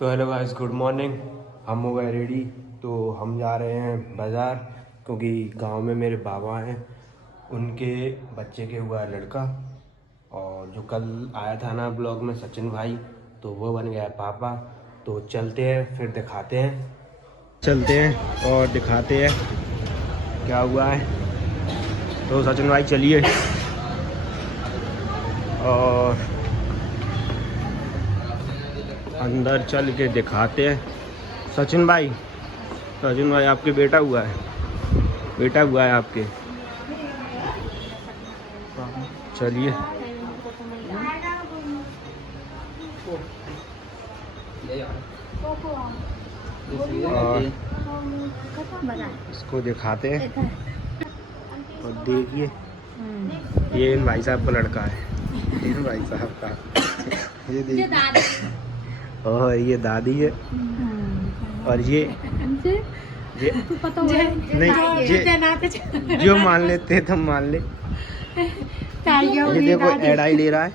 तो hello guys, good morning. हम हो गए रेडी। तो हम जा रहे हैं बाज़ार, क्योंकि गांव में मेरे बाबा हैं, उनके बच्चे के हुआ है लड़का। और जो कल आया था ना ब्लॉग में सचिन भाई, तो वो बन गया है पापा। तो चलते हैं, फिर दिखाते हैं। चलते हैं और दिखाते हैं क्या हुआ है। तो सचिन भाई चलिए और अंदर चल के दिखाते हैं। सचिन भाई आपके बेटा हुआ है आपके। चलिए और इसको दिखाते हैं। और देखिए, ये इन भाई साहब का लड़का है, इन भाई साहब का। ये देखिए, और ये दादी है। और ये नहीं, जो मान लेते हैं तो मान ले। ये देखो एड आई ले रहा है,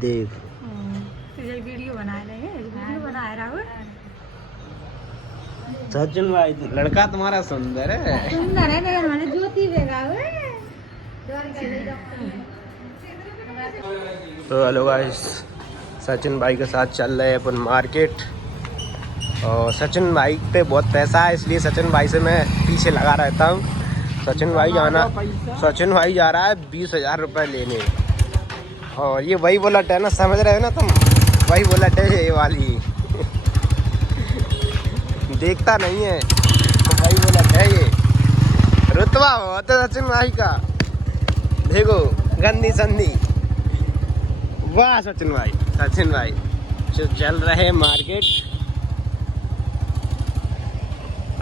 देख। वीडियो बना रहा है। सचिन भाई लड़का तुम्हारा सुंदर है। ज्योति तो हेलो गाइस, सचिन भाई के साथ चल रहे हैं अपन मार्केट। और सचिन भाई पे बहुत पैसा है, इसलिए सचिन भाई से मैं पीछे लगा रहता हूँ। सचिन भाई जा रहा है 20,000 रुपये लेने। और ये वही बुलेट है ना, समझ रहे हो ना तुम, वही बुलेट है ये वाली। देखता नहीं है तो वही बुलेट है ये। रुतबा बहुत है सचिन भाई का, देखो गंदी संदी। वाह सचिन भाई जो चल रहे मार्केट।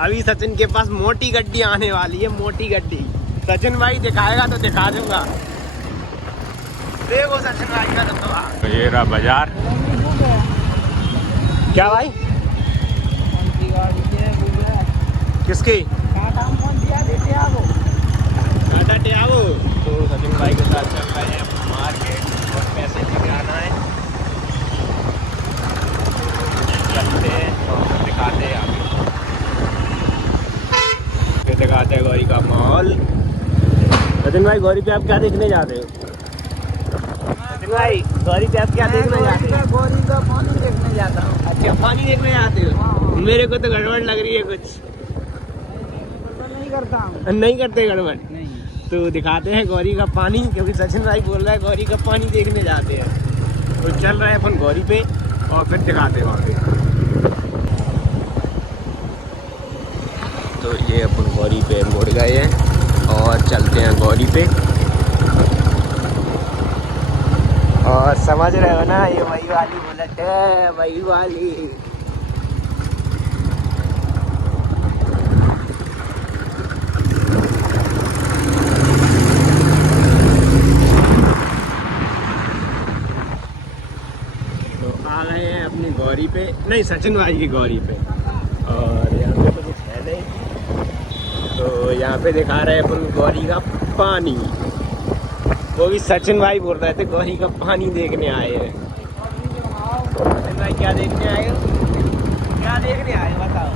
अभी सचिन के पास मोटी गड्डी आने वाली है, मोटी गड्डी। सचिन भाई दिखाएगा तो दिखा दूंगा। देखो सचिन भाई का रुतबा। ये रहा बाजार। क्या भाई, किसकी टाटा टियागो। तो सचिन भाई के साथ चल रहे हैं मार्केट और पैसे लेके आना है। चलते हैं और दिखाते हैं आगे, फिर दिखाते हैं गौरी का माहौल। सचिन भाई गौरी पे आप क्या देखने जाते हो? सचिन भाई गौरी पे आप क्या देखने जाते हो? गौरी का पानी देखने जाता हूँ। अच्छा, पानी देखने जाते हो। मेरे को तो गड़बड़ लग रही है कुछ। नहीं करता हूँ। नहीं करते गड़बड़? नहीं। तो दिखाते हैं गौरी का पानी, क्योंकि सचिन भाई बोल रहा है गौरी का पानी देखने जाते हैं। तो चल रहे हैं अपन गौरी पे और फिर दिखाते हैं वहाँ पे। तो ये अपन गौरी पे मुड़ गए हैं और चलते हैं गौरी पे। और समझ रहे हो ना, ये वही वाली बुलेट है, वही वाली। आ गए हैं अपनी गौरी पे, नहीं सचिन भाई की गौरी पे। और यहाँ पे तो कुछ है नहीं, तो यहाँ पे दिखा रहे हैं अपन गौरी का पानी। वो भी सचिन भाई बोल रहे थे गौरी का पानी देखने आए हैं। सचिन भाई क्या देखने आए हो? क्या देखने आए बताओ?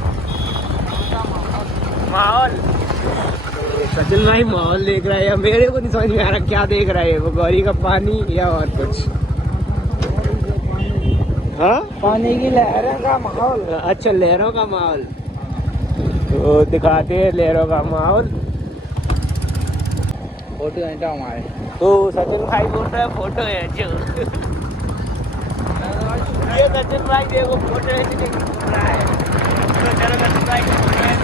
माहौल। तो सचिन भाई माहौल देख रहे हैं, मेरे को नहीं समझ में आ रहा क्या देख रहे हैं, वो गौरी का पानी या और कुछ। हाँ, पानी की लहरों का माहौल। अच्छा, लहरों का माहौल। तो दिखाते हैं लहरों का माहौल। फोटो घंटा हमारे। तो सचिन भाई बोल रहे हैं फोटो है जो। ये सचिन भाई देखो फोटो है कि नहीं बोल रहा है। तो चलो सचिन भाई को फोटो है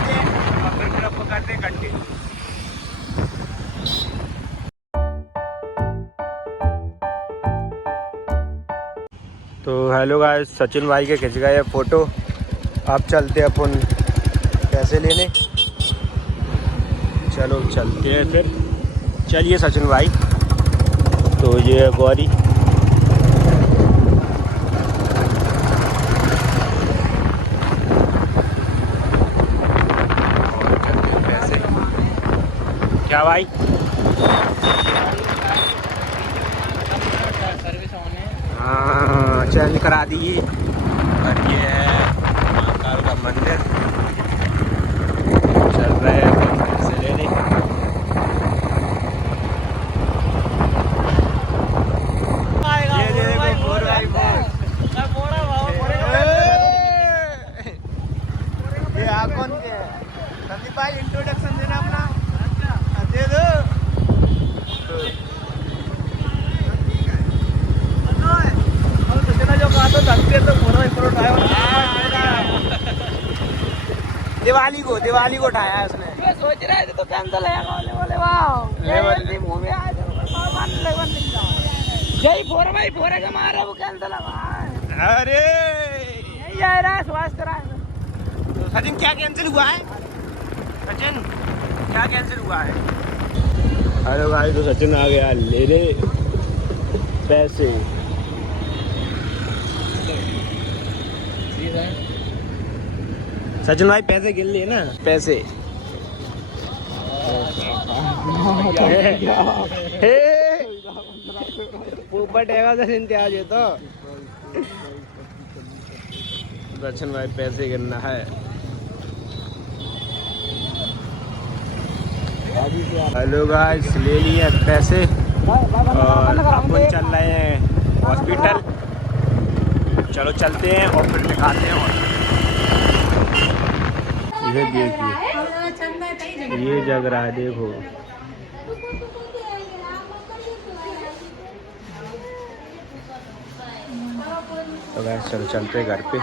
और फिर आपको करते कंटिन्यू। तो हेलो गाइस, सचिन भाई के खिंच गए फ़ोटो। अब चलते अपन पैसे लेने। चलो चलते हैं फिर। चलिए सचिन भाई। तो ये है गौरी। और चलते हैं पैसे। क्या भाई? सर्विस ऑन है। हाँ, चेंज करा दी। और ये है महाकाल का मंदिर। चल रहे हैं अपन पैसे लेने। ये देखो 4x4। ये कौन के संदीप भाई इंट्रोडक्शन देना अपना दे दो। दिवाली को उठाया है उसने। मैं सोच रहे थे तो कैंसिल है बोले वाह मूवी आए जय 4x4 का मारा वो कैंसिल है। अरे यही आ रहा है स्वास्थ्य रहा है। सचिन क्या कैंसिल हुआ है? सचिन क्या कैंसिल हुआ है? हेलो भाई, तो सचिन आ गया लेने पैसे। सचिन भाई पैसे गिन लिए ना? पैसे पोपट है सचिन त्याज है तो सचिन भाई पैसे गिनना है। हेलो गाइस, ले लिए पैसे और अपन चल रहे हैं हॉस्पिटल। चलो चलते हैं और फिर दिखाते हैं। और ये देखिए, ये जग रहा है, देखो। तो गाइस चलो चलते हैं घर पे।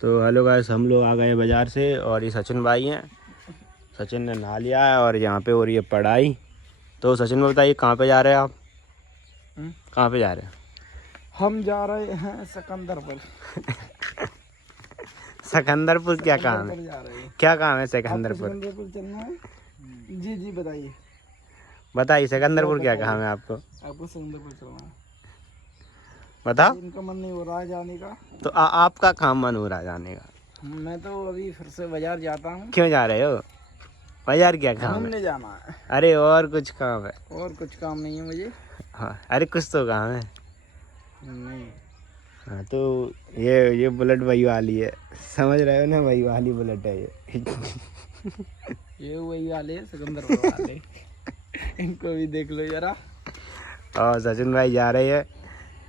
तो हेलो गाइस, हम लोग आ गए बाज़ार से और ये सचिन भाई हैं। सचिन ने नहा लिया है और यहाँ पे हो रही है पढ़ाई। तो सचिन में बताइए कहाँ पे जा रहे हैं आप? कहाँ पे जा रहे हैं? हम जा रहे हैं सिकंदरपुर। सिकंदरपुर क्या काम है? क्या काम है सिकंदरपुर? सिकंदरपुर चलना है। जी जी बताइए। बताइए सिकंदरपुर क्या काम है आपको? आपको सिकंदरपुर चलना है। बताओ। इनका मन नहीं हो रहा है जाने का। तो आपका काम मन हो रहा है जाने का? मैं तो अभी फिर से बाजार जाता हूँ। क्यों जा रहे हो बाजार? क्या काम है? घूमने जाना है। अरे और कुछ काम है? और कुछ काम नहीं है मुझे। हाँ, अरे कुछ तो काम है। नहीं। हाँ तो ये बुलेट वही वाली है, समझ रहे हो ना? वही वाली बुलेट है ये। ये वही वाले सिकंदरपुर वाले। इनको भी देख लो जरा। और सचिन भाई जा रहे हैं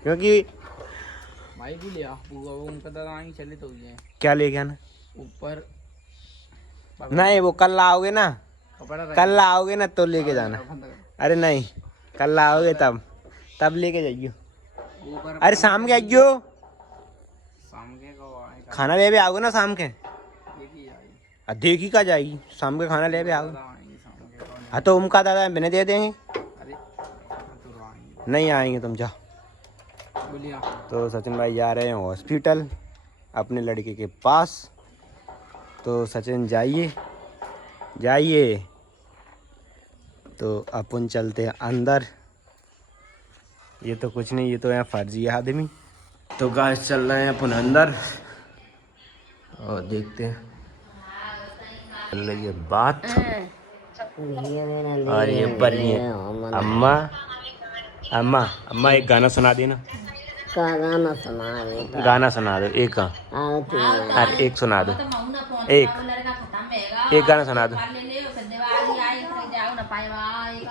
क्योंकि भाई भी लिया उनका दादा चले तो ये क्या लेके आना ऊपर। नहीं, वो कल लाओगे ना? कल लाओगे ना तो लेके जाना। अरे नहीं, कल लाओगे तब लेके जाइयो। अरे शाम के आइयो, खाना ले भी आओगे ना शाम के? देखी का जाएगी शाम के खाना ले भी आओगे। हाँ तो उनका दादा मैंने दे देंगे। नहीं आएंगे तुम जाओ। तो सचिन भाई जा रहे हैं हॉस्पिटल अपने लड़के के पास। तो सचिन जाइए। तो अपन चलते हैं अंदर। ये तो कुछ नहीं, ये तो यहाँ फर्जी आदमी। तो गाइस चल रहे हैं अपन अंदर और देखते हैं चल रही है बात। और ये पर अम्मा एक गाना सुना देना। गाना सुना दो एक। अरे एक सुना दो, एक गाना सुना दो।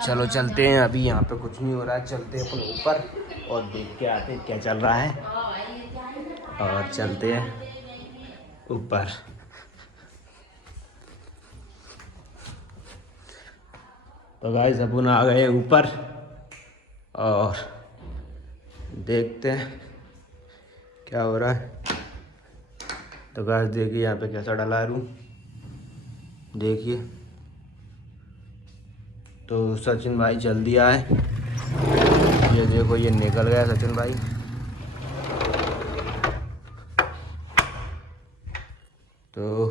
चलो चलते हैं, अभी यहाँ पे कुछ नहीं हो रहा है। चलते हैं अपन ऊपर और देख के आते हैं क्या चल रहा है। और चलते हैं ऊपर। तो गाइस अपन आ गए ऊपर और देखते हैं क्या हो रहा है। तो गाइस देखिए यहाँ पे कैसा डला है रूम, देखिए। तो सचिन भाई जल्दी आए। ये देखो ये निकल गया सचिन भाई। तो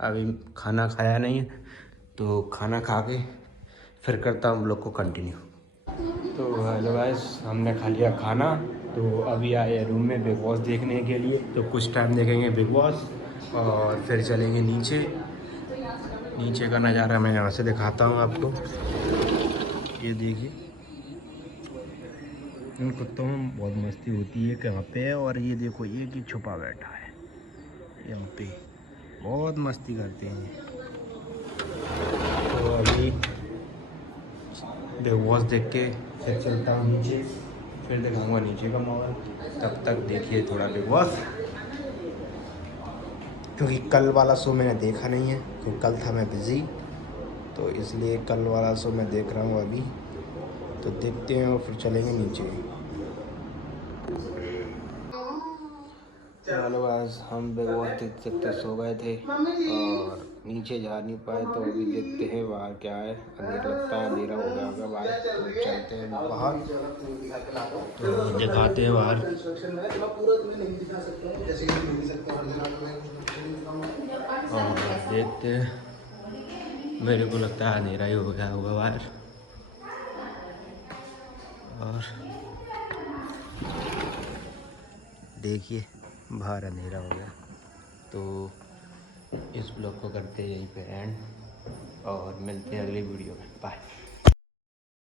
अभी खाना खाया नहीं है, तो खाना खा के फिर करता हूँ हम लोग को कंटिन्यू। तो हेलो गाइस, हमने खा लिया खाना। तो अभी आए रूम में बिग बॉस देखने के लिए। तो कुछ टाइम देखेंगे बिग बॉस और फिर चलेंगे नीचे। नीचे का नज़ारा मैं यहाँ से दिखाता हूँ आपको। ये देखिए इन कुत्तों में बहुत मस्ती होती है कहाँ पे है। और ये देखो ये कि छुपा बैठा है यहाँ पे, बहुत मस्ती करते हैं। तो अभी बिग बॉस देख के फिर चलता हूँ नीचे, फिर दिखाऊंगा नीचे का माहौल। तब तक देखिए थोड़ा बिग बॉस, क्योंकि कल वाला शो मैंने देखा नहीं है क्योंकि कल था मैं बिज़ी, तो इसलिए कल वाला शो मैं देख रहा हूँ अभी। तो देखते हैं और फिर चलेंगे नीचे। चलो आज हम बिग बॉस देखते देखते सो गए थे और नीचे जा नहीं पाए, तो अभी देखते हैं बाहर क्या है। अंधेरा लगता है, अंधेरा हो गया होगा बाहर, तो चलते हैं बाहर, तो दिखाते हैं बाहर। और देखते हैं, मेरे को लगता है अंधेरा ही हो गया होगा बाहर। और देखिए बाहर अंधेरा हो गया। तो इस ब्लॉग को करते हैं यहीं पे एंड, और मिलते हैं अगली वीडियो में। बाय।